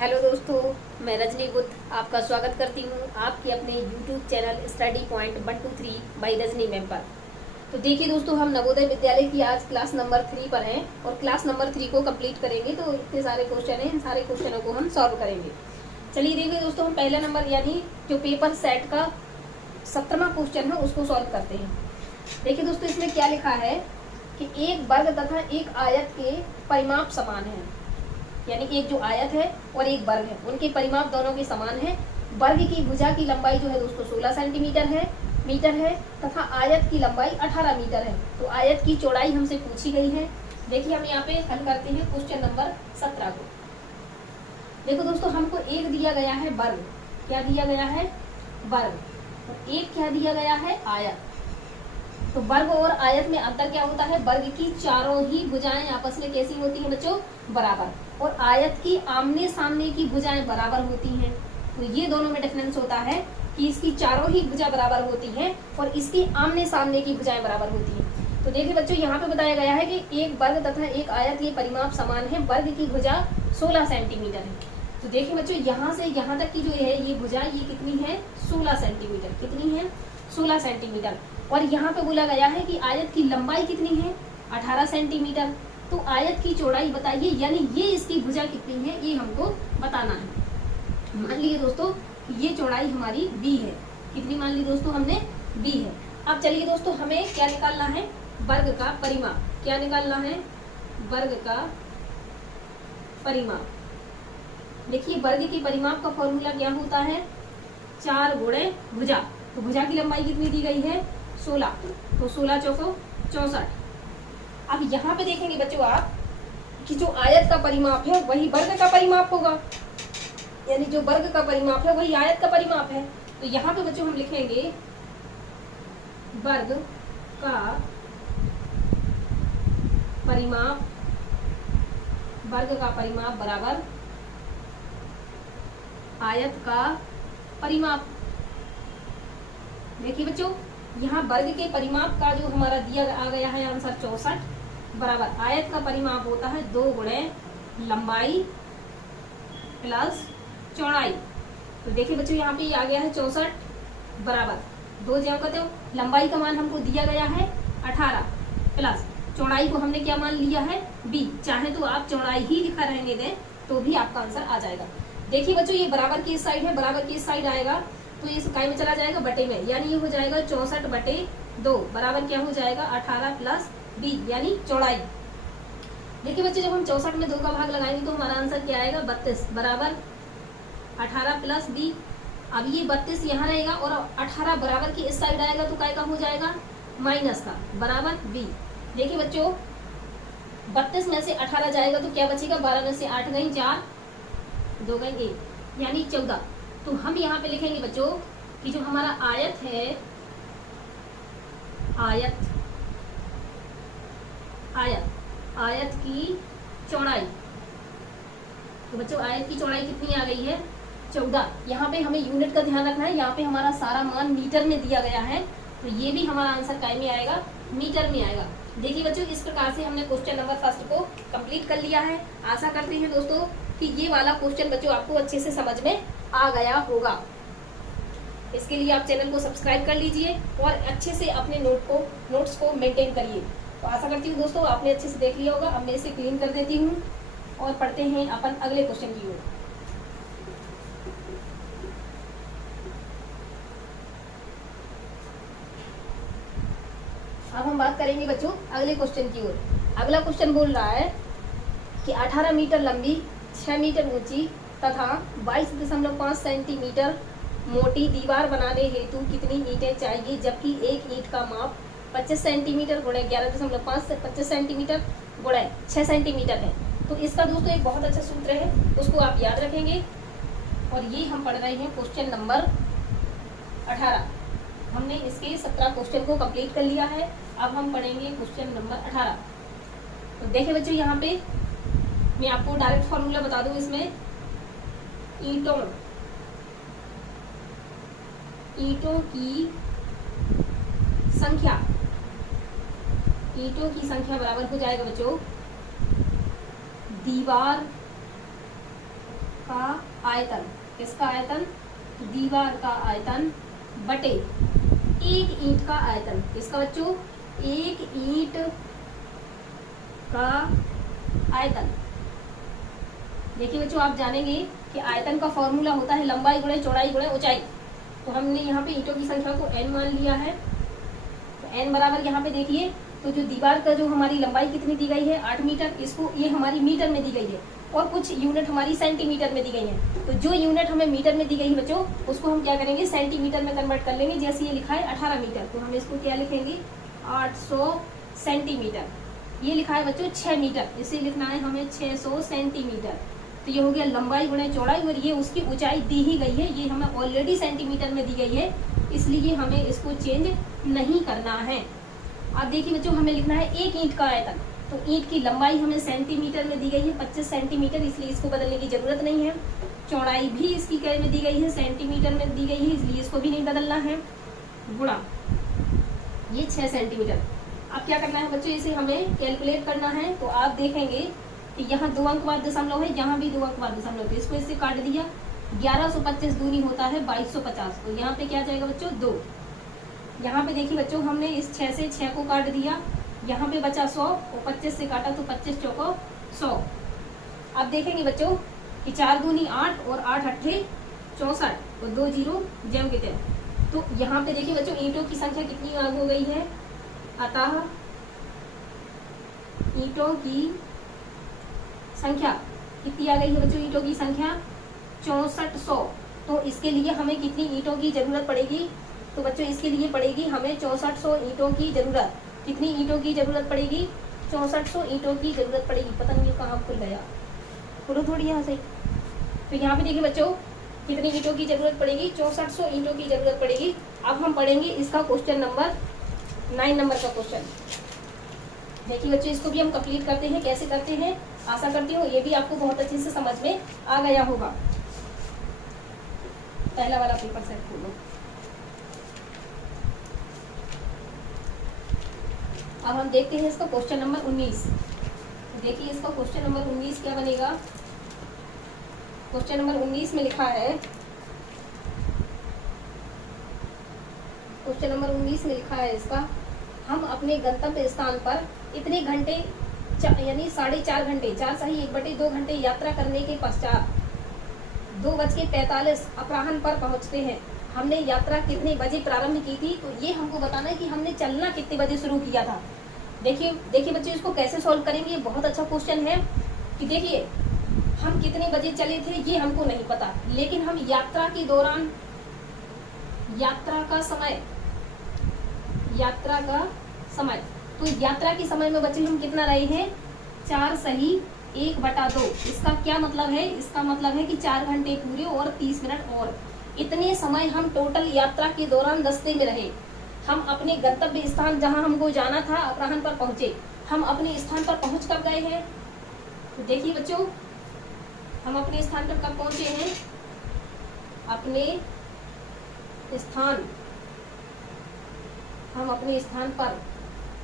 Hello दोस्तों, मैं रजनी बुद्ध आपका स्वागत करती हूँ आपके अपने YouTube channel study point 123 by Rajni ma'am पर। तो देखिए दोस्तों, हम नवोदय विद्यालय की आज क्लास नंबर 3 पर हैं और क्लास नंबर 3 को कंप्लीट करेंगे। तो इतने सारे क्वेश्चन हैं, इन सारे क्वेश्चनों को हम सॉल्व करेंगे। चलिए देखिए दोस्तों, हम पहला नंबर यानी जो पेपर सेट का 17वां क्वेश्चन है उसको सॉल्व करते हैं। देखिए दोस्तों, इसमें क्या लिखा है कि एक वर्ग तथा एक आयत के परिमाप समान है, यानी एक जो आयत है और एक वर्ग है उनके परिमाप दोनों के समान है। वर्ग की भुजा की लंबाई जो है दोस्तों 16 सेंटीमीटर मीटर है तथा आयत की लंबाई 18 मीटर है। तो आयत की चौड़ाई हमसे पूछी गई है। देखिए हम यहाँ पे हल करते हैं क्वेश्चन नंबर 17 को। देखो दोस्तों, हमको एक दिया गया है वर्ग, क्या दिया गया है वर्ग, और एक क्या दिया गया है आयत। तो वर्ग और आयत में अंतर क्या होता है, वर्ग की चारों ही भुजाएं आपस में कैसी होती हैं बच्चों, बराबर, और आयत की आमने सामने की भुजाएं बराबर होती हैं। तो ये दोनों में डिफरेंस होता है कि इसकी चारों ही भुजा बराबर होती हैं और इसकी आमने सामने की भुजाएं बराबर होती हैं। तो देखिए बच्चों, यहाँ पे बताया गया है कि एक वर्ग तथा एक आयत ये परिमाप समान है, वर्ग की भुजा 16 सेंटीमीटर है। तो देखिए बच्चों, यहाँ से यहाँ तक की जो है ये भुजा ये कितनी है, 16 सेंटीमीटर, कितनी है 16 सेंटीमीटर। और यहाँ पे बोला गया है कि आयत की लंबाई कितनी है, 18 सेंटीमीटर। तो आयत की चौड़ाई बताइए, यानी ये इसकी भुजा कितनी है ये हमको बताना है। मान लीजिए दोस्तों ये चौड़ाई हमारी b है, कितनी मान ली दोस्तों हमने, b है। अब चलिए दोस्तों, हमें क्या निकालना है, वर्ग का परिमाप। क्या निकालना है, वर्ग का परिमाप। देखिए वर्ग की परिमाप का फॉर्मूला क्या होता है, 4 गुणे भुजा। तो भुजा की लंबाई कितनी दी गई है, 16, तो 16 चौको 64। अब यहाँ पे देखेंगे बच्चों आप कि जो आयत का परिमाप है वही वर्ग का परिमाप होगा, यानी जो वर्ग का परिमाप है वही आयत का परिमाप है। तो यहाँ पे बच्चों हम लिखेंगे वर्ग का परिमाप, वर्ग का परिमाप बराबर आयत का परिमाप। देखिए बच्चों, यहाँ वर्ग के परिमाप का जो हमारा दिया आ गया है आंसर 64 बराबर आयत का परिमाप होता है 2 गुणे लंबाई प्लस चौड़ाई। तो देखिए बच्चों, यहाँ पे आ गया है 64 बराबर 2 जगह कहते हो, लंबाई का मान हमको दिया गया है 18 प्लस चौड़ाई को हमने क्या मान लिया है b। चाहे तो आप चौड़ाई ही लिखा रहने दें तो भी आपका आंसर आ जाएगा। देखिए बच्चों, ये बराबर की इस साइड है, बराबर की इस साइड आएगा तो इस इकाई में चला जाएगा बटे में, यानी ये हो जाएगा 64 बटे 2 बराबर क्या हो जाएगा 18 प्लस b, यानी चौड़ाई। देखिए बच्चे, जब हम 64 में 2 का भाग लगाएंगे तो हमारा आंसर क्या आएगा 32 बराबर 18 प्लस b। अब ये 32 यहाँ रहेगा और 18 बराबर की इस साइड आएगा तो काय का हो जाएगा माइनस का बराबर b। देखिए बच्चों, 32 में से 18 जाएगा तो क्या बचेगा, 12 में से 8 गई 4, 2 गई 1, यानी 14। तो हम यहाँ पे लिखेंगे बच्चों कि जो हमारा आयत है, आयत की चौड़ाई, तो बच्चों आयत की चौड़ाई कितनी आ गई है 14। यहाँ पे हमें यूनिट का ध्यान रखना है, यहाँ पे हमारा सारा मान मीटर में दिया गया है तो ये भी हमारा आंसर काय में आएगा, मीटर में आएगा। देखिए बच्चों, इस प्रकार से हमने क्वेश्चन नंबर फर्स्ट को कंप्लीट कर लिया है। आशा करते हैं दोस्तों कि ये वाला क्वेश्चन बच्चों आपको अच्छे से समझ में आ गया होगा। इसके लिए आप चैनल को सब्सक्राइब कर लीजिए और अच्छे से अपने नोट्स को मेंटेन करिए। तो आशा करती हूँ दोस्तों आपने अच्छे से देख लिया होगा। अब मैं इसे क्लीन कर देती हूँ और पढ़ते हैं अपन अगले क्वेश्चन की ओर। अब हम बात करेंगे बच्चों अगले क्वेश्चन की ओर। अगला क्वेश्चन बोल रहा है कि 18 मीटर लंबी, 6 मीटर ऊंची तथा 22.5 सेंटीमीटर मोटी दीवार बनाने हेतु कितनी ईंटें चाहिए, जबकि एक ईंट का माप 25 सेंटीमीटर गुणे 11.5 से 25 सेंटीमीटर गुणे 6 सेंटीमीटर है। तो इसका दोस्तों एक बहुत अच्छा सूत्र है, उसको आप याद रखेंगे। और ये हम पढ़ रहे हैं क्वेश्चन नंबर 18। हमने इसके 17 क्वेश्चन को कंप्लीट कर लिया है। अब हम पढ़ेंगे क्वेश्चन नंबर 18। तो देखिए बच्चों, यहाँ पे मैं आपको डायरेक्ट फॉर्मूला बता दूं। इसमें ईंटों की संख्या बराबर हो जाएगा बच्चों दीवार का आयतन, किसका आयतन, दीवार का आयतन बटे एक ईंट का आयतन, किसका बच्चों, एक ईंट का आयतन। देखिए बच्चों, आप जानेंगे कि आयतन का फॉर्मूला होता है लंबाई गुणे चौड़ाई गुणे ऊंचाई। तो हमने यहाँ पे ईंटों की संख्या को n मान लिया है, तो n बराबर यहाँ पे देखिए, तो जो दीवार का जो हमारी लंबाई कितनी दी गई है 8 मीटर, इसको ये हमारी मीटर में दी गई है और कुछ यूनिट हमारी सेंटीमीटर में दी गई है। तो जो यूनिट हमें मीटर में दी गई है बच्चों, उसको हम क्या करेंगे, सेंटीमीटर में कन्वर्ट कर लेंगे। जैसे ये लिखा है 18 मीटर, तो हम इसको क्या लिखेंगे, 800 सेंटीमीटर। ये लिखा है बच्चों 6 मीटर, इसे लिखना है हमें 600 सेंटीमीटर। तो ये हो गया लंबाई गुणे चौड़ाई, और ये उसकी ऊंचाई दी ही गई है, ये हमें ऑलरेडी सेंटीमीटर में दी गई है, इसलिए हमें इसको चेंज नहीं करना है। आप देखिए बच्चों, हमें लिखना है एक ईंट का आयतन, तो ईंट की लंबाई हमें सेंटीमीटर में दी गई है 25 सेंटीमीटर, इसलिए इसको बदलने की जरूरत नहीं है। चौड़ाई भी इसकी क्या में दी गई है, सेंटीमीटर में दी गई है, इसलिए इसको भी नहीं बदलना है, गुणा ये 6 सेंटीमीटर। अब क्या करना है बच्चों, इसे हमें कैलकुलेट करना है। तो आप देखेंगे कि यहाँ 2 अंक बाद दशमलव है, यहाँ भी 2 अंक बाद दशमलव, तो इसको इससे काट दिया। 1125 दूनी होता है 2250, तो यहाँ पे क्या जाएगा बच्चों 2। यहाँ पे देखिए बच्चों, हमने इस 6 से 6 को काट दिया, यहाँ पे बचा 100 और 25 से काटा तो 25 चौको 100। अब देखेंगे बच्चों कि 4 दूनी 8 और 8 अट्ठे 64 और 2 जीरो जम के थे। तो यहाँ पे देखिए बच्चों, ईंटों की संख्या कितनी हो गई है, अतः ईंटों की संख्या कितनी आ गई है बच्चों, ईंटों की संख्या 6400। तो इसके लिए हमें कितनी ईंटों की जरूरत पड़ेगी, तो बच्चों इसके लिए पड़ेगी हमें 6400 ईंटों की जरूरत। कितनी ईंटों की जरूरत पड़ेगी, 6400 ईंटों की जरूरत पड़ेगी। पता नहीं कहाँ खुल गया, खुलो थोड़ी यहाँ से। तो यहाँ पे देखिए बच्चों, कितनी ईंटों की जरूरत पड़ेगी, 6400 ईंटों की जरूरत पड़ेगी। अब हम पढ़ेंगे इसका क्वेश्चन नंबर 9 नंबर का क्वेश्चन। देखिए बच्चों, इसको भी हम कंप्लीट करते हैं, कैसे करते हैं, आशा करती हूँ ये भी आपको बहुत अच्छे से समझ में आ गया होगा। पहला वाला पेपर सेट खोलो। अब हम देखते हैं इसका क्वेश्चन नंबर 19। देखिए इसका क्वेश्चन नंबर 19 क्या बनेगा। क्वेश्चन नंबर 19 में लिखा है, क्वेश्चन नंबर 19 में लिखा है इसका, हम अपने गंतव्य स्थान पर इतने घंटे यानी 4.5 घंटे, 4 सही 1/2 घंटे यात्रा करने के पश्चात 2:45 अपराह्न पर पहुंचते हैं। हमने यात्रा कितने बजे प्रारंभ की थी, तो ये हमको बताना है कि हमने चलना कितने बजे शुरू किया था। देखिए बच्चों, इसको कैसे सॉल्व करेंगे, ये बहुत अच्छा क्वेश्चन है। कि देखिए हम कितने बजे चले थे ये हमको नहीं पता, लेकिन हम यात्रा के दौरान यात्रा का समय, तो यात्रा के समय में बच्चे हम कितना रहे हैं, 4 सही 1/2। इसका क्या मतलब है, इसका मतलब है कि 4 घंटे पूरे और 30 मिनट, और इतने समय हम टोटल यात्रा के दौरान रास्ते में रहे। हम अपने गंतव्य स्थान जहां हमको जाना था अपराह्न पर पहुंचे, हम अपने स्थान पर पहुंच कब गए हैं। तो देखिए बच्चों, हम अपने स्थान पर कब पहुंचे हैं, अपने स्थान पर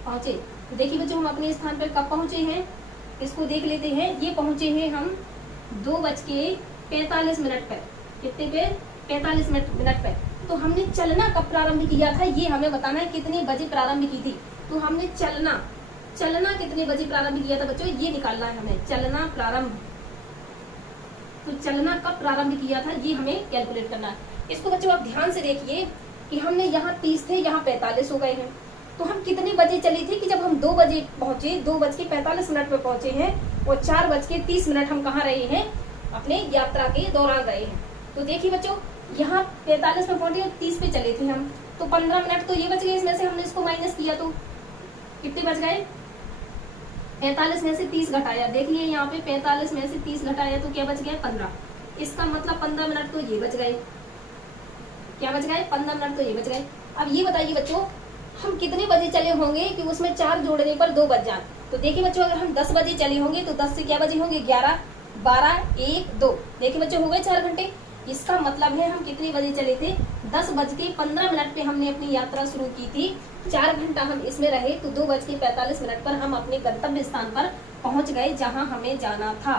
पहुंचे। तो देखिए बच्चों, हम अपने स्थान पर कब पहुंचे हैं, इसको देख लेते हैं। ये पहुंचे हैं हम 2:45 पर। कितने पे, 45 मिनट पे। तो हमने चलना कब प्रारंभ किया था, ये हमें बताना है, कितने बजे प्रारंभ की थी। तो हमने चलना कितने बजे प्रारंभ किया था बच्चों, ये निकालना है हमें, चलना प्रारंभ। तो चलना कब प्रारंभ किया था ये हमें कैलकुलेट करना है। इसको बच्चों आप ध्यान से देखिए कि हमने यहाँ 30 थे, यहाँ 45 हो गए हैं। तो हम कितने बजे चले थे कि जब हम 2 बजे पहुंचे, 2:45 पे पहुंचे हैं, और 4:30 हम कहाँ रहे हैं, अपने यात्रा के दौरान रहे हैं। तो देखिए बच्चों, यहाँ 45 में पहुंचे और 30 पे चले थे हम, तो 15 मिनट तो ये बच गए। इसमें से हमने इसको माइनस किया तो कितने बच गए, 45 में से 30 घटाया। देखिए यहाँ पे 45 में से 30 घटाया तो क्या बच गया, 15। इसका मतलब 15 मिनट तो ये बच गए। क्या बच गए, 15 मिनट तो ये बच गए। अब ये बताइए बच्चों, हम कितने बजे चले होंगे कि उसमें 4 जोड़ने पर 2 बज जाए। तो देखिए बच्चों, अगर हम 10 बजे चले होंगे तो 10 से क्या बजे होंगे, 11, 12, 1, 2। देखिए बच्चों, हो गए 4 घंटे। इसका मतलब है हम कितने बजे चले थे, 10:15 पे हमने अपनी यात्रा शुरू की थी। 4 घंटा हम इसमें रहे, तो 2:45 पर हम अपने गंतव्य स्थान पर पहुंच गए जहां हमें जाना था।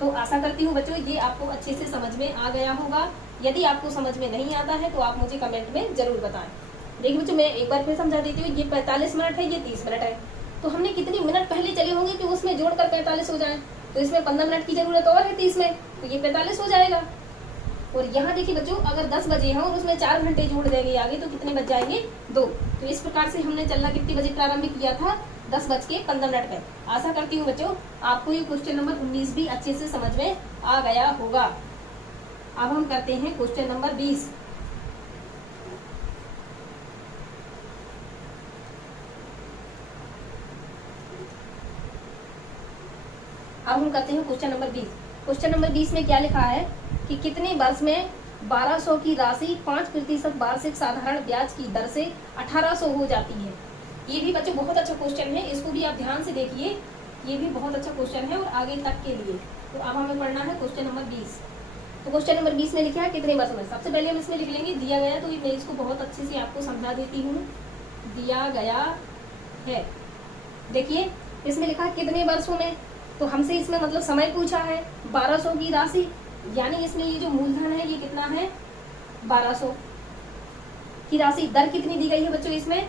तो आशा करती हूँ बच्चों ये आपको अच्छे से समझ में आ गया होगा। यदि आपको समझ में नहीं आता है तो आप मुझे कमेंट में जरूर बताएं। देखिए बच्चों मैं एक बार फिर समझा देती हूँ, ये 45 मिनट है, ये 30 मिनट है, तो हमने कितनी मिनट पहले चले होंगे कि उसमें जोड़कर 45 हो जाए, तो इसमें 15 मिनट की जरूरत और है 30 में, तो ये 45 हो जाएगा। और यहाँ देखिए बच्चों अगर 10 बजे हैं और उसमें 4 घंटे जोड़ देंगे आगे तो कितने बज जाएंगे 2। तो इस प्रकार से हमने चलना कितने बजे प्रारंभ किया था 10:15 पे। आशा करती हूँ बच्चों आपको ये क्वेश्चन नंबर 19 भी अच्छे से समझ में आ गया होगा। अब हम करते हैं क्वेश्चन नंबर 20। अब हम करते हैं क्वेश्चन नंबर 20। क्वेश्चन नंबर 20 में क्या लिखा है कि कितने वर्ष में 1200 की राशि 5% वार्षिक साधारण ब्याज की दर से 1800 हो जाती है। ये भी बच्चों बहुत अच्छा क्वेश्चन है, इसको भी आप ध्यान से देखिए, ये भी बहुत अच्छा क्वेश्चन है और आगे तक के लिए। तो अब हमें पढ़ना है क्वेश्चन नंबर 20। तो क्वेश्चन नंबर 20 में लिखा है कितने वर्ष में। सबसे पहले हम इसमें लिख लेंगे दिया गया, तो मैं इसको बहुत अच्छे से आपको समझा देती हूँ। दिया गया है, देखिए इसमें लिखा है कितने वर्षों में, तो हमसे इसमें मतलब समय पूछा है। 1200 की राशि यानी इसमें ये जो मूलधन है ये कितना है 1200 की राशि। दर कितनी दी गई है बच्चों इसमें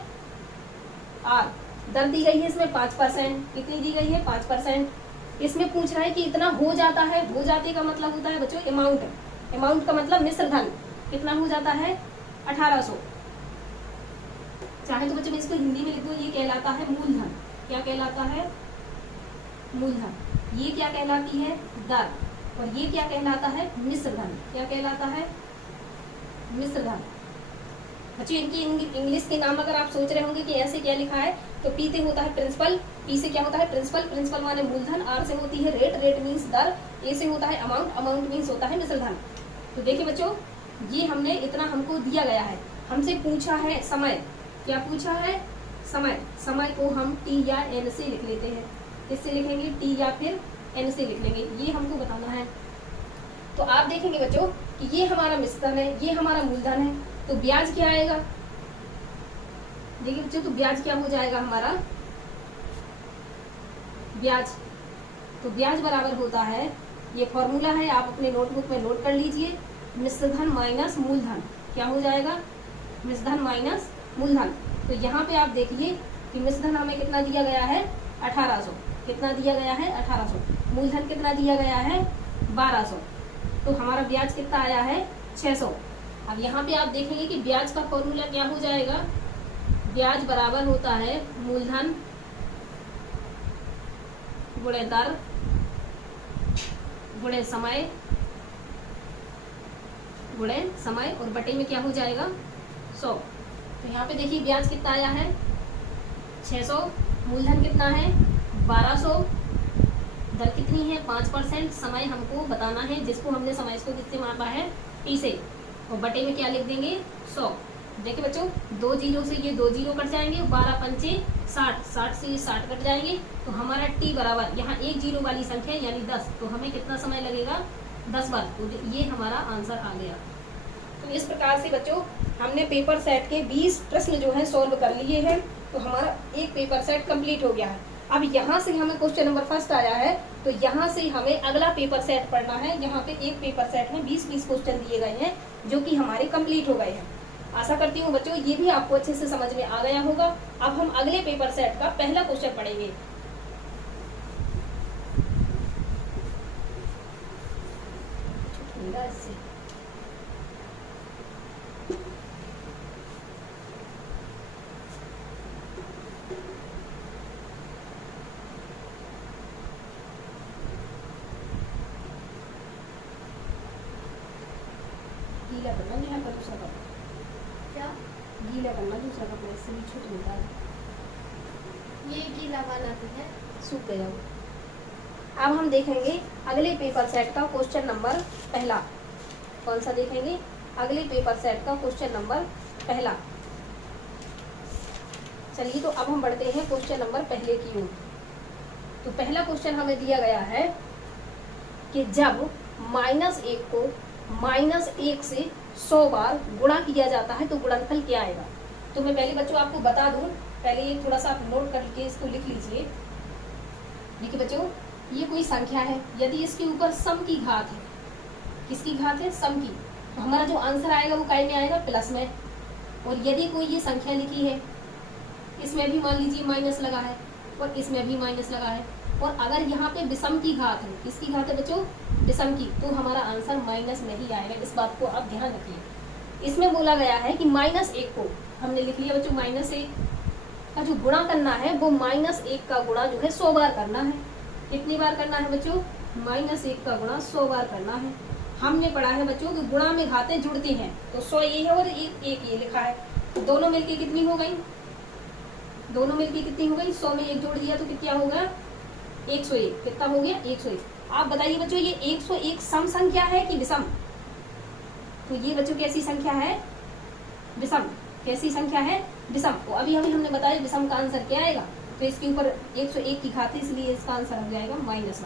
आर, दर दी गई है इसमें 5%। कितनी दी गई है 5%। इसमें पूछ रहा है कि इतना हो जाता है, हो जाते का मतलब होता है बच्चों अमाउंट, अमाउंट का मतलब मिश्र धन कितना हो जाता है 1800। चाहे तो बच्चों मैं इसको हिंदी में लिख दूं, ये कहलाता है मूलधन। क्या कहलाता है मूलधन। ये क्या कहलाती है दर, और ये क्या कहलाता है मिश्र धन। क्या कहलाता है मिश्र धन। बच्चों इनकी इंग्लिश के नाम अगर आप सोच रहे होंगे कि ऐसे क्या लिखा है, तो पी से होता है प्रिंसिपल, पी से क्या होता है प्रिंसिपल, प्रिंसिपल माने मूलधन, आर से होती है रेट, रेट मीन्स दर, ए से होता है अमाउंट, अमाउंट मीन्स होता है मिश्र धन। तो देखिए बच्चों ये हमने इतना हमको दिया गया है, हमसे पूछा है समय। क्या पूछा है समय। समय को हम टी या एन से लिख लेते हैं। किससे लिखेंगे टी या फिर एन से लिख लेंगे, ये हमको बताना है। तो आप देखेंगे बच्चों कि ये हमारा मिश्रण है, ये हमारा मूलधन है, तो ब्याज क्या आएगा। देखिए बच्चों तो ब्याज क्या हो जाएगा हमारा ब्याज। तो ब्याज बराबर होता है, ये फॉर्मूला है आप अपने नोटबुक में नोट कर लीजिए, मिश्रधन माइनस मूलधन। क्या हो जाएगा मिश्रधन माइनस मूलधन। तो यहाँ पे आप देखिए कि मिश्रधन हमें कितना दिया गया है 1800। कितना दिया गया है 1800। मूलधन कितना दिया गया है 1200। तो हमारा ब्याज कितना आया है 600। अब यहाँ पे आप देखेंगे कि ब्याज का फॉर्मूला क्या हो जाएगा, ब्याज बराबर होता है मूलधन गुणे दर गुणे समय और बटे में क्या हो जाएगा 100। तो यहाँ पे देखिए ब्याज कितना आया है 600, मूलधन कितना है 1200, दर कितनी है 5%, समय हमको बताना है जिसको हमने समय इसको किससे मापा है टी से, और बटे में क्या लिख देंगे 100। देखिए बच्चों 2 जीरो से ये 2 जीरो कट जाएंगे, 12 पंचे 60, 60 से ये 60 कट जाएंगे, तो हमारा टी बराबर यहाँ 1 जीरो वाली संख्या यानी 10, तो हमें कितना समय लगेगा 10 बार। तो ये हमारा आंसर आ गया। तो इस प्रकार से बच्चों हमने पेपर सेट के 20 प्रश्न जो है सॉल्व कर लिए हैं, तो हमारा एक पेपर सेट कंप्लीट हो गया है। अब यहाँ से हमें क्वेश्चन नंबर फर्स्ट आया है, तो यहाँ से हमें अगला पेपर सेट पढ़ना है। यहाँ पे एक पेपर सेट में 20-20 क्वेश्चन दिए गए हैं जो कि हमारे कंप्लीट हो गए हैं। आशा करती हूँ बच्चों ये भी आपको अच्छे से समझ में आ गया होगा। अब हम अगले पेपर सेट का पहला क्वेश्चन पढ़ेंगे। गीला करना यहाँ पर दूसरा कप, क्या गीला करना दूसरा कप में, इससे भी छूट मिलता है। ये गीला वाला भी है, सूख गया। अब हम देखेंगे अगले पेपर सेट का क्वेश्चन नंबर पहला। कौन सा देखेंगे अगले पेपर सेट का क्वेश्चन नंबर पहला। चलिए तो अब हम बढ़ते हैं क्वेश्चन नंबर पहले की ओर। तो पहला क्वेश्चन हमें दिया गया है कि जब -1 को -1 से 100 बार गुणा किया जाता है तो गुणनफल क्या आएगा। तो मैं पहले बच्चों आपको बता दूं, पहले ये थोड़ा सा आप नोट करके इसको लिख लीजिए। देखिए बच्चों ये कोई संख्या है, यदि इसके ऊपर सम की घात है, किसकी घात है, सम की, तो हमारा जो आंसर आएगा वो काय में आएगा, प्लस में। और यदि कोई ये संख्या लिखी है, इसमें भी मान लीजिए माइनस लगा है और इसमें भी माइनस लगा है, और अगर यहाँ पे विषम की घात है, किसकी घात है बच्चों, विषम की, तो हमारा आंसर माइनस में ही आएगा। इस बात को आप ध्यान रखिए। इसमें बोला गया है कि -1 को हमने लिख लिया बच्चों, -1 का जो गुणा करना है वो -1 का गुणा जो है 100 बार करना है। कितनी बार करना है बच्चों, -1 का गुणा 100 बार करना है। हमने पढ़ा है बच्चों कि गुणा में घातें जुड़ती हैं, तो 100 ये है और एक ये लिखा है, तो दोनों मिलके कितनी हो गई, दोनों मिलके कितनी हो गई, 100 में एक जोड़ दिया तो कितना हो गया, 101। कितना हो गया, 101। आप बताइए बच्चों ये 101 सम संख्या है कि विषम, तो ये बच्चों कैसी संख्या है, विषम। कैसी संख्या है, विषम। तो अभी हमने बताया विषम का आंसर क्या आएगा, तो इसके ऊपर 101 की घात है, इसलिए इसका आंसर हो जाएगा -1।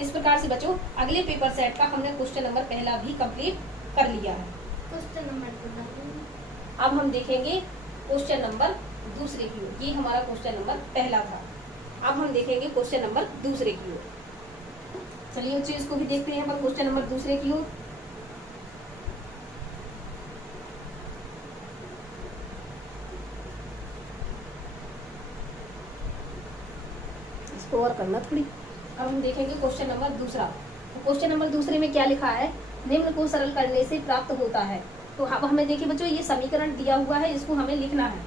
इस प्रकार से बच्चों अगले पेपर सेट का हमने क्वेश्चन नंबर पहला भी कंप्लीट कर लिया है। क्वेश्चन नंबर अब हम देखेंगे क्वेश्चन नंबर दूसरे की ओर। ये हमारा क्वेश्चन नंबर पहला था, अब हम देखेंगे क्वेश्चन नंबर दूसरे की ओर। चलिए बच्चों इसको भी देखते हैं, क्वेश्चन नंबर दूसरे की ओर। इसको और करना थोड़ी। अब हम देखेंगे क्वेश्चन नंबर दूसरा। तो क्वेश्चन नंबर दूसरे में क्या लिखा है, निम्न को सरल करने से प्राप्त होता है। तो अब हमें देखिए बच्चों ये समीकरण दिया हुआ है, इसको हमें लिखना है।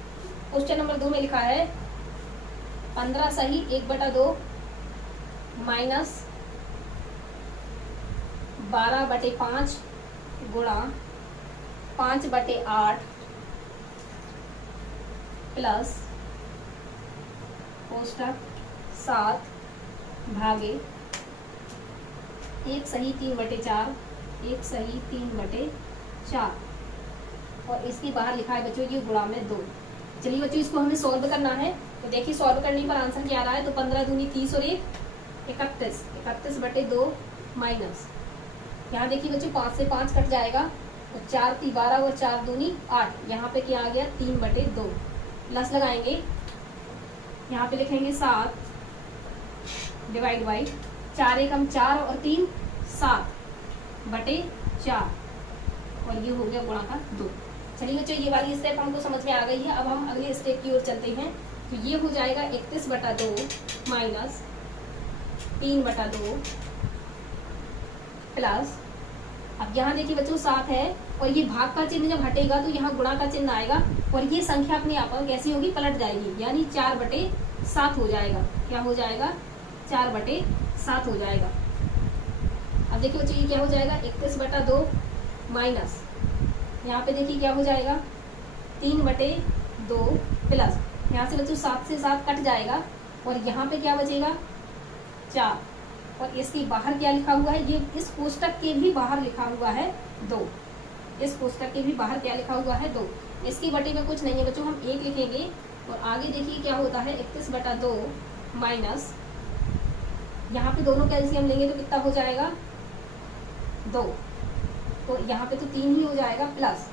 क्वेश्चन नंबर 2 में लिखा है 15 सही 1/2 माइनस 12/5 गुणा 5/8 प्लस कोष्टक 7 भागे 1 सही 3/4, 1 सही 3/4, और इसके बाहर लिखा है बच्चों ये गुणा में 2। चलिए बच्चों इसको हमें सॉल्व करना है। तो देखिए सॉल्व करने पर आंसर क्या आ रहा है, तो 15 दूनी 30 और 1 31, 31/2 माइनस, यहाँ देखिए बच्चों 5 से 5 कट जाएगा, तो 4 × 12 और 4 दूनी 8, यहाँ पे क्या आ गया 3/2, प्लस लगाएंगे, यहाँ पे लिखेंगे 7 डिवाइड बाई 4 × 1 = 4 और 3 7/4, और ये हो गया गुणा का 2। चलिए बच्चों ये वाली स्टेप हमको समझ में आ गई है। अब हम अगले स्टेप की ओर चलते हैं। तो ये हो जाएगा 31/2 माइनस 3/2 प्लस, अब यहाँ देखिए बच्चों 7 है और ये भाग का चिन्ह जब हटेगा तो यहाँ गुणा का चिन्ह आएगा, और ये संख्या अपने आप कैसी होगी, पलट जाएगी, यानी 4/7 हो जाएगा। क्या हो जाएगा, 4/7 हो जाएगा। अब देखिए बच्चों ये क्या हो जाएगा 31/2 माइनस, यहाँ पे देखिए क्या हो जाएगा 3/2 प्लस, यहाँ से बच्चों 7 से 7 कट जाएगा, और यहाँ पे क्या बचेगा 4, और इसके बाहर क्या लिखा हुआ है, ये इस कोष्टक के भी बाहर लिखा हुआ है 2, इस कोष्टक के भी बाहर क्या लिखा हुआ है 2। इसकी बटे में कुछ नहीं है बच्चों, हम 1 लिखेंगे, और आगे देखिए क्या होता है 31/2 माइनस, यहाँ पे दोनों कैल्शियम लेंगे तो कितना हो जाएगा 2, तो यहाँ पे तो 3 ही हो जाएगा, प्लस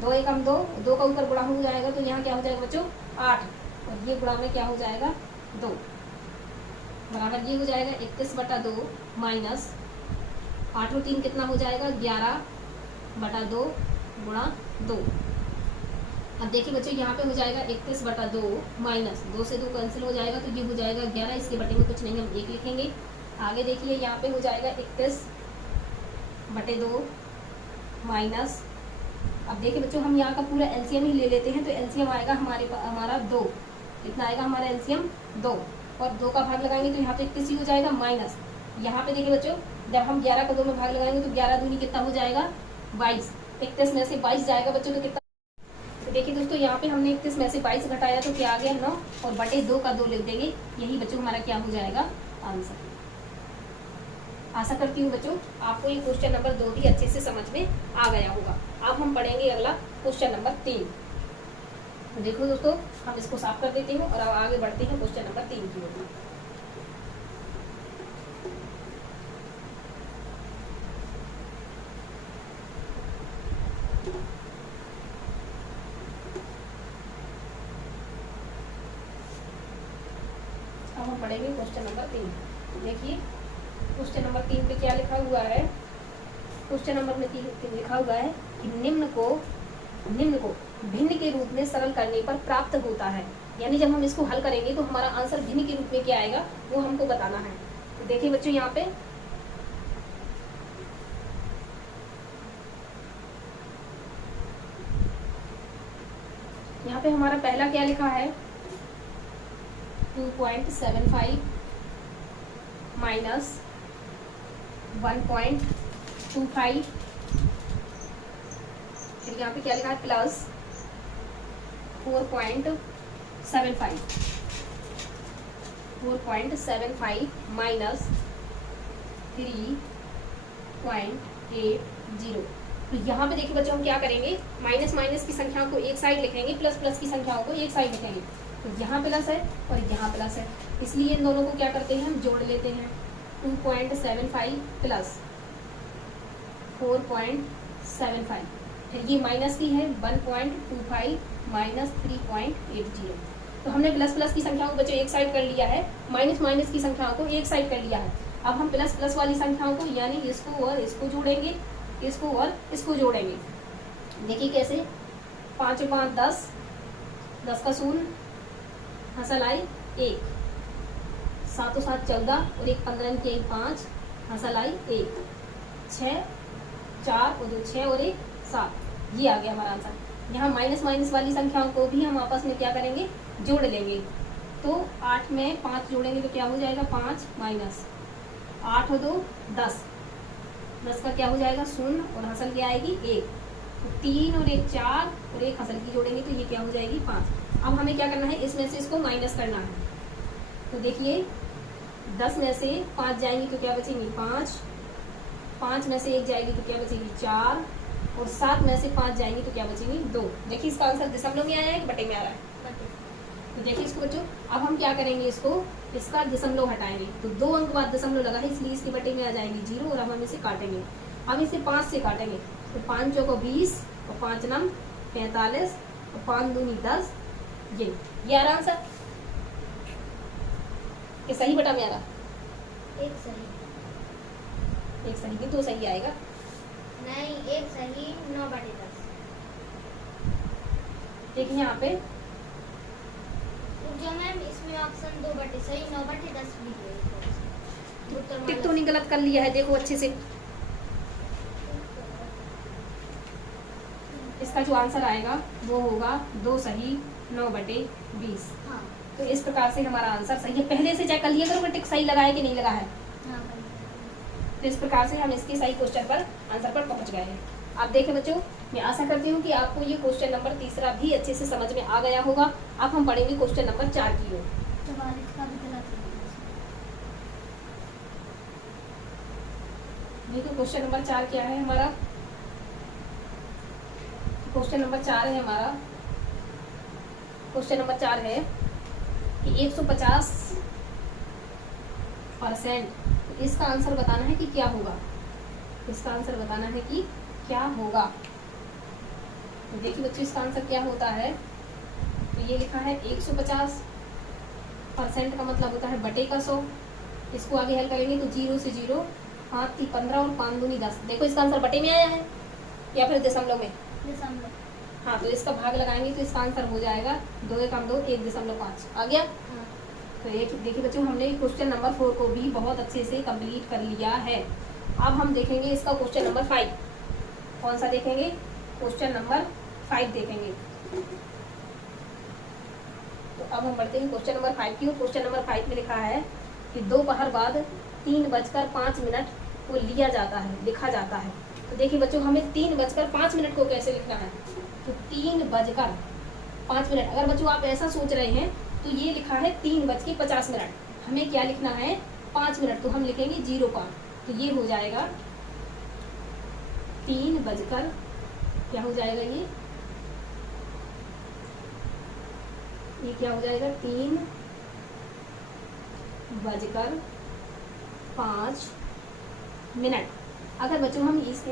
2 × 1 = 2, 2 का ऊपर गुणा हो जाएगा, तो यहाँ क्या हो जाएगा बच्चों 8, और ये गुणा में क्या हो जाएगा 2, बराबर ये हो जाएगा 31/2 माइनस 8 और 3 कितना हो जाएगा 11/2 गुणा 2। अब देखिए बच्चों यहाँ पे हो जाएगा 31/2 माइनस 2 से 2 कैंसिल हो जाएगा, तो ये हो जाएगा 11, इसके बटे में कुछ नहीं, हम 1 लिखेंगे। आगे देखिए यहाँ पे हो जाएगा 31/2 माइनस, अब देखिए बच्चों हम यहाँ का पूरा एलसीएम ही ले लेते हैं, तो एलसीएम आएगा हमारा 2, कितना आएगा हमारा एलसीएम 2, और 2 का भाग लगाएंगे तो यहाँ पे 31 ही हो जाएगा, माइनस यहाँ पे देखिए बच्चों जब हम 11 का 2 में भाग लगाएंगे तो 11 दूनी कितना हो जाएगा 22, 31 में से 22 जाएगा बच्चों, तो कितना, तो देखिए दोस्तों यहाँ पे हमने 31 में से 22 घटाया तो क्या आ गया 9, और बटे 2 का 2 लिख देंगे, यही बच्चों हमारा क्या हो जाएगा आंसर। आशा करती हूँ बच्चों आपको ये क्वेश्चन नंबर 2 भी अच्छे से समझ में आ गया होगा। अब हम पढ़ेंगे अगला क्वेश्चन नंबर 3। तो देखो दोस्तों हम इसको साफ कर देते हैं और अब आगे बढ़ते हैं क्वेश्चन नंबर 3 की ओर। अब हम पढ़ेंगे क्वेश्चन नंबर 3। देखिए क्वेश्चन नंबर 3 पे क्या लिखा हुआ है। क्वेश्चन नंबर में 3 लिखा हुआ है कि निम्न को भिन्न के रूप में सरल करने पर प्राप्त होता है। यानी जब हम इसको हल करेंगे तो हमारा आंसर भिन्न के रूप में क्या आएगा वो हमको बताना है। तो देखिए बच्चों यहाँ पे हमारा पहला क्या लिखा है 2.75 माइनस 1.25, फिर यहाँ पे क्या लिखा है प्लस 4.75 माइनस 3.80। तो यहाँ पे देखिए बच्चों हम क्या करेंगे, माइनस माइनस की संख्याओं को एक साइड लिखेंगे, प्लस प्लस की संख्याओं को एक साइड लिखेंगे। तो यहाँ प्लस है और यहाँ प्लस है, इसलिए इन दोनों को क्या करते हैं हम जोड़ लेते हैं। 2.75 प्लस 4.75, फिर ये माइनस की है 1.25 माइनस 3.80। तो हमने प्लस प्लस की संख्याओं को बच्चों एक साइड कर लिया है, माइनस माइनस की संख्याओं को एक साइड कर लिया है। अब हम प्लस प्लस वाली संख्याओं को यानी इसको और इसको जोड़ेंगे, इसको और इसको जोड़ेंगे। देखिए कैसे, 5 और 5 10, 10 का शून्य, हंसल आई 1, 7 और 7 14 और 1 15 के 5, हंसल आई 1, 6 4 और 2 6 और 1 7। ये आ गया हमारा आंसर। यहाँ माइनस माइनस वाली संख्याओं को भी हम आपस में क्या करेंगे जोड़ लेंगे। तो 8 में 5 जोड़ेंगे तो क्या हो जाएगा 5 माइनस 8 और 2 10, 10 का क्या हो जाएगा शून्य और हंसल क्या आएगी 1। तो 3 और 1 4 और 1 हंसल की जोड़ेंगे तो ये क्या हो जाएगी 5। अब हमें क्या करना है, इसमें से इसको माइनस करना है। तो देखिए 10 में से 5 जाएंगी तो क्या बचेंगी 5, 5 में से 1 जाएगी तो क्या बचेगी 4 और 7 में से 5 जाएंगी तो क्या बचेंगी 2। देखिए इसका आंसर दशमलव में आया है कि बटे में आ रहा है। तो देखिए इसको बच्चों अब हम क्या करेंगे, इसका दशमलव हटाएंगे। तो 2 अंक बाद दशमलव लगा है इसलिए इसके बटे में आ जाएंगे 0 और अब हम इसे काटेंगे। अब इसे 5 से काटेंगे तो 5 चौको 20 और 5 नम 45 और 5 दूनी 10। ये आ रहा आंसर। ये सही बटा में आ रहा, एक सही कि 2 सही आएगा। नहीं, एक सही 9/10। देखिए यहाँ पे जो मैम इसमें ऑप्शन 2/, सही 9/10 भी है। टिक तो नहीं गलत कर लिया है, देखो अच्छे से। इसका जो आंसर आएगा वो होगा 2 सही 9/20। हाँ। तो इस प्रकार से हमारा आंसर सही है। पहले से चेक कर लिया करो टिक सही लगा है कि नहीं लगा है। हाँ। तो इस प्रकार से हम इसके सही क्वेश्चन पर आंसर पर पहुंच गए हैं। आप देखें बच्चों, मैं आशा करती हूँ कि आपको ये क्वेश्चन नंबर 3 भी अच्छे से समझ में आ गया होगा। अब हम पढ़ेंगे क्वेश्चन नंबर 4 की ओर। 44 का भी गलत है। देखो क्वेश्चन नंबर 4 क्या है हमारा। क्वेश्चन नंबर 4 है हमारा। क्वेश्चन नंबर 4 है कि 150%, तो इसका आंसर बताना है कि क्या होगा। इसका आंसर बताना है कि क्या होगा। तो देखिए बच्चों इसका आंसर क्या होता है। तो ये लिखा है 150% का मतलब होता है बटे का 100। इसको आगे हल करेंगे तो 0 से 0, 5 3 15 और 5 दूनी 10। देखो इसका आंसर बटे में आया है या फिर दशमलव में। हाँ, तो इसका भाग लगाएंगे तो इसका आंसर हो जाएगा 2 1 2 1.5 आ गया। हाँ। तो ये देखिए बच्चों हमने क्वेश्चन नंबर 4 को भी बहुत अच्छे से कंप्लीट कर लिया है। अब हम देखेंगे इसका क्वेश्चन नंबर 5। कौन सा देखेंगे, क्वेश्चन नंबर 5 देखेंगे। तो अब हम बढ़ते हैं क्वेश्चन नंबर 5 की। क्वेश्चन नंबर 5 में लिखा है कि दोपहर बाद 3:05 को लिया जाता है, लिखा जाता है। तो देखिए बच्चों हमें 3:05 को कैसे लिखना है। तो 3:05। अगर बच्चों आप ऐसा सोच रहे हैं तो ये लिखा है 3:50। हमें क्या लिखना है 5 मिनट, तो हम लिखेंगे 05। तो ये हो जाएगा 3 बजकर क्या हो जाएगा, ये क्या हो जाएगा 3:05। अगर बच्चों हम इस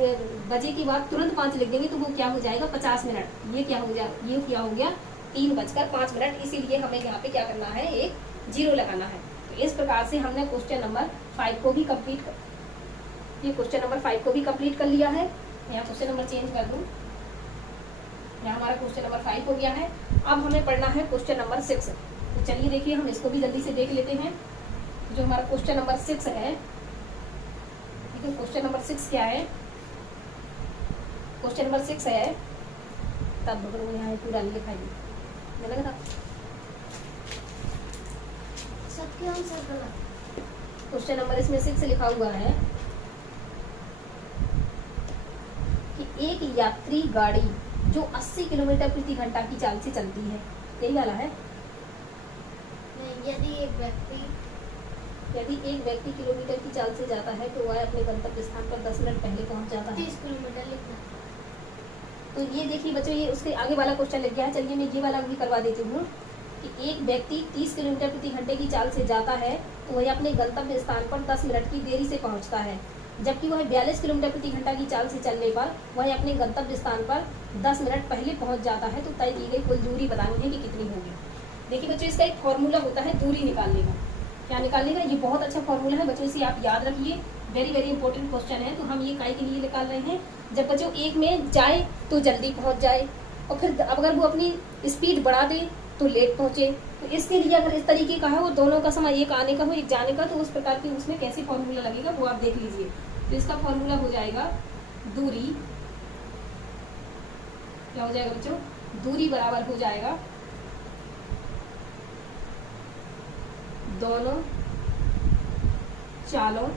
बजे की बात तुरंत 5 लिख देंगे तो वो क्या हो जाएगा 50 मिनट। ये क्या हो जाएगा, ये क्या हो गया 3:05। इसीलिए हमें यहाँ पे क्या करना है, एक 0 लगाना है। तो इस प्रकार से हमने क्वेश्चन नंबर 5 को भी कंप्लीट कर, ये क्वेश्चन नंबर 5 को भी कंप्लीट कर लिया है। यहाँ क्वेश्चन नंबर चेंज कर दूँ, यहाँ हमारा क्वेश्चन नंबर 5 हो गया है। अब हमें पढ़ना है क्वेश्चन नंबर 6। तो चलिए देखिए हम इसको भी जल्दी से देख लेते हैं। जो हमारा क्वेश्चन नंबर 6 है, ठीक है, क्वेश्चन नंबर 6 क्या है? क्वेश्चन नंबर 6 है, तब यहाँ पूरा लिखा है लगा था। सबके आंसर गलत। क्वेश्चन नंबर इसमें 6 लिखा हुआ है कि एक यात्री गाड़ी जो 80 किलोमीटर प्रति घंटा की चाल से चलती है, यही वाला है। यदि एक व्यक्ति किलोमीटर की चाल से जाता है तो वह अपने गंतव्य स्थान पर 10 मिनट पहले पहुंच जाता है। 30 किलोमीटर लिखना। तो ये देखिए बच्चों, ये उसके आगे वाला क्वेश्चन लग गया है। चलिए मैं ये वाला भी करवा देती हूँ कि एक व्यक्ति 30 किलोमीटर प्रति घंटे की चाल से जाता है तो वह अपने गंतव्य स्थान पर 10 मिनट की देरी से पहुंचता है, जबकि वह 42 किलोमीटर प्रति घंटा की चाल से चलने पर वह अपने गंतव्य स्थान पर 10 मिनट पहले पहुंच जाता है। तो तय की गई कुल दूरी बतानी है कि कितनी होगी। देखिए बच्चों, इसका एक फॉर्मूला होता है दूरी निकालने का। क्या निकालने का? ये बहुत अच्छा फॉर्मूला है बच्चों, इसे आप याद रखिए। वेरी वेरी इंपॉर्टेंट क्वेश्चन है। तो हम ये काय के लिए निकाल रहे हैं? जब बच्चों एक में जाए तो जल्दी पहुंच जाए, और फिर अगर वो अपनी स्पीड बढ़ा दे तो लेट पहुंचे। तो इसके लिए अगर इस तरीके का है, वो दोनों का समय एक आने का हो एक जाने का, तो उस प्रकार की उसमें कैसे फॉर्मूला लगेगा वो आप देख लीजिए। तो इसका फॉर्मूला हो जाएगा दूरी, क्या हो जाएगा बच्चों? दूरी बराबर हो जाएगा दोनों चालों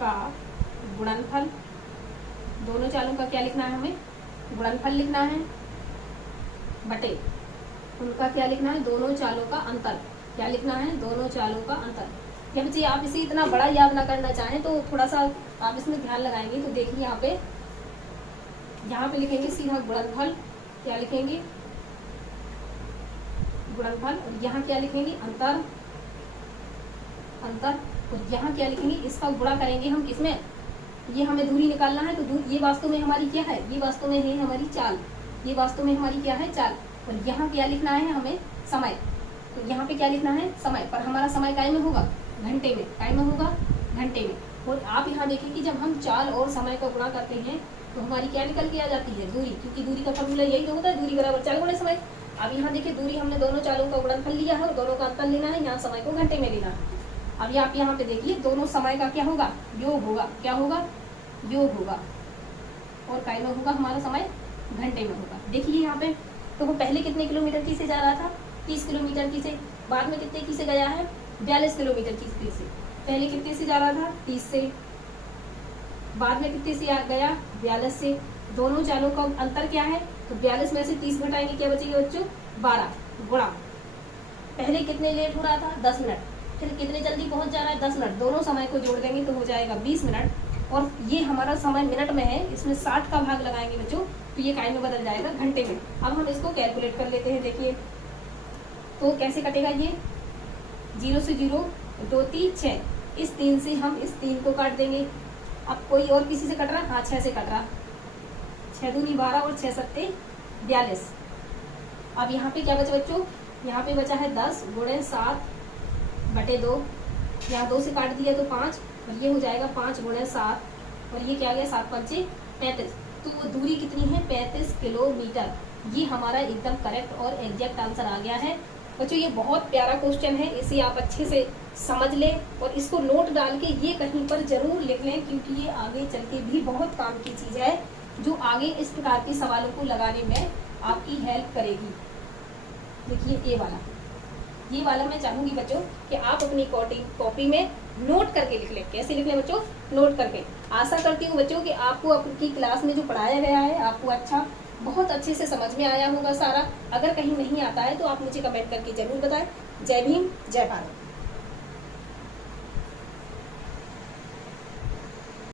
का गुणनफल। दोनों चालों का क्या लिखना है? हमें गुणनफल लिखना है, बटे उनका क्या लिखना है? दोनों चालों का अंतर। क्या लिखना है? दोनों चालों का अंतर। या बच्चे आप इसे इतना बड़ा याद ना करना चाहें तो थोड़ा सा आप इसमें ध्यान लगाएंगे। तो देखिए यहाँ पे लिखेंगे सीधा गुणनफल। क्या लिखेंगे? गुणनफल। और यहाँ क्या लिखेंगे? अंतर। अंतर। और यहाँ क्या लिखेंगे? इसका गुणा करेंगे हम किसमें? ये हमें दूरी निकालना है। तो ये वास्तव में हमारी क्या है? ये वास्तव में है हमारी चाल। ये वास्तव में हमारी क्या है? चाल। और यहाँ क्या लिखना है हमें? समय। तो यहाँ पे क्या लिखना है? समय। पर हमारा समय काय में होगा? घंटे में। काय में होगा? घंटे में। और आप यहाँ देखें कि जब हम चाल और समय का गुणा करते हैं तो हमारी क्या निकल के आ जाती है? दूरी। क्योंकि दूरी का फॉर्मूला यही तो होता है, दूरी बराबर चाल गुणे समय। अब यहाँ देखिए दूरी हमने दोनों चालों का गुणनफल लिया है और दोनों का अंतर लेना है। यहाँ समय को घंटे में लेना है। अब आप यहाँ पे देखिए दोनों समय का क्या होगा? योग होगा। क्या होगा? योग होगा। और काय में होगा? हमारा समय घंटे में होगा। देखिए यहाँ पे तो वो पहले कितने किलोमीटर की से जा रहा था? 30 किलोमीटर की से। बाद में कितने की से गया है? 42 किलोमीटर की स्पीड से। पहले कितने से जा रहा था? 30 से। बाद में कितने से गया? 42 से। दोनों चालों का अंतर क्या है? तो 42 में से 30 घटाएंगे, क्या बचेगा बच्चों? 12 गुणा। पहले कितने लेट हो रहा था? 10 मिनट। फिर कितने जल्दी पहुंच जा रहा है? 10 मिनट। दोनों समय को जोड़ देंगे तो हो जाएगा 20 मिनट। और ये हमारा समय मिनट में है, इसमें 60 का भाग लगाएंगे बच्चों तो ये काय में बदल जाएगा? घंटे में। अब हम इसको कैलकुलेट कर लेते हैं। देखिए तो कैसे कटेगा ये? 0 से 0 2 3 6। इस 3 से हम इस 3 को काट देंगे। अब कोई और किसी से कट रहा? हाँ 6 से कट रहा। 6 दूनी 12 और 6 सत्ते 42। अब यहाँ पे क्या बचा बच्चों? यहाँ पे बचा है 10 गुणे 7 बटे 2। यहाँ 2 से काट दिया तो 5, और ये हो जाएगा 5 गुणे 7, और ये क्या आ गया? 7 5 35। तो वो दूरी कितनी है? 35 किलोमीटर। ये हमारा एकदम करेक्ट और एग्जैक्ट आंसर आ गया है। बच्चों ये बहुत प्यारा क्वेश्चन है, इसे आप अच्छे से समझ लें और इसको नोट डाल के ये कहीं पर जरूर लिख लें, क्योंकि ये आगे चल के भी बहुत काम की चीज़ है जो आगे इस प्रकार के सवालों को लगाने में आपकी हेल्प करेगी। देखिए ये वाला मैं चाहूँगी बच्चों कि आप अपनी कॉपी में नोट करके लिख लें। कैसे लिख लें बच्चों? नोट करके। आशा करती हूँ बच्चों कि आपको आपकी क्लास में जो पढ़ाया गया है आपको बहुत अच्छे से समझ में आया होगा सारा। अगर कहीं नहीं आता है तो आप मुझे कमेंट करके जरूर बताएं। जय भीम, जय भारत।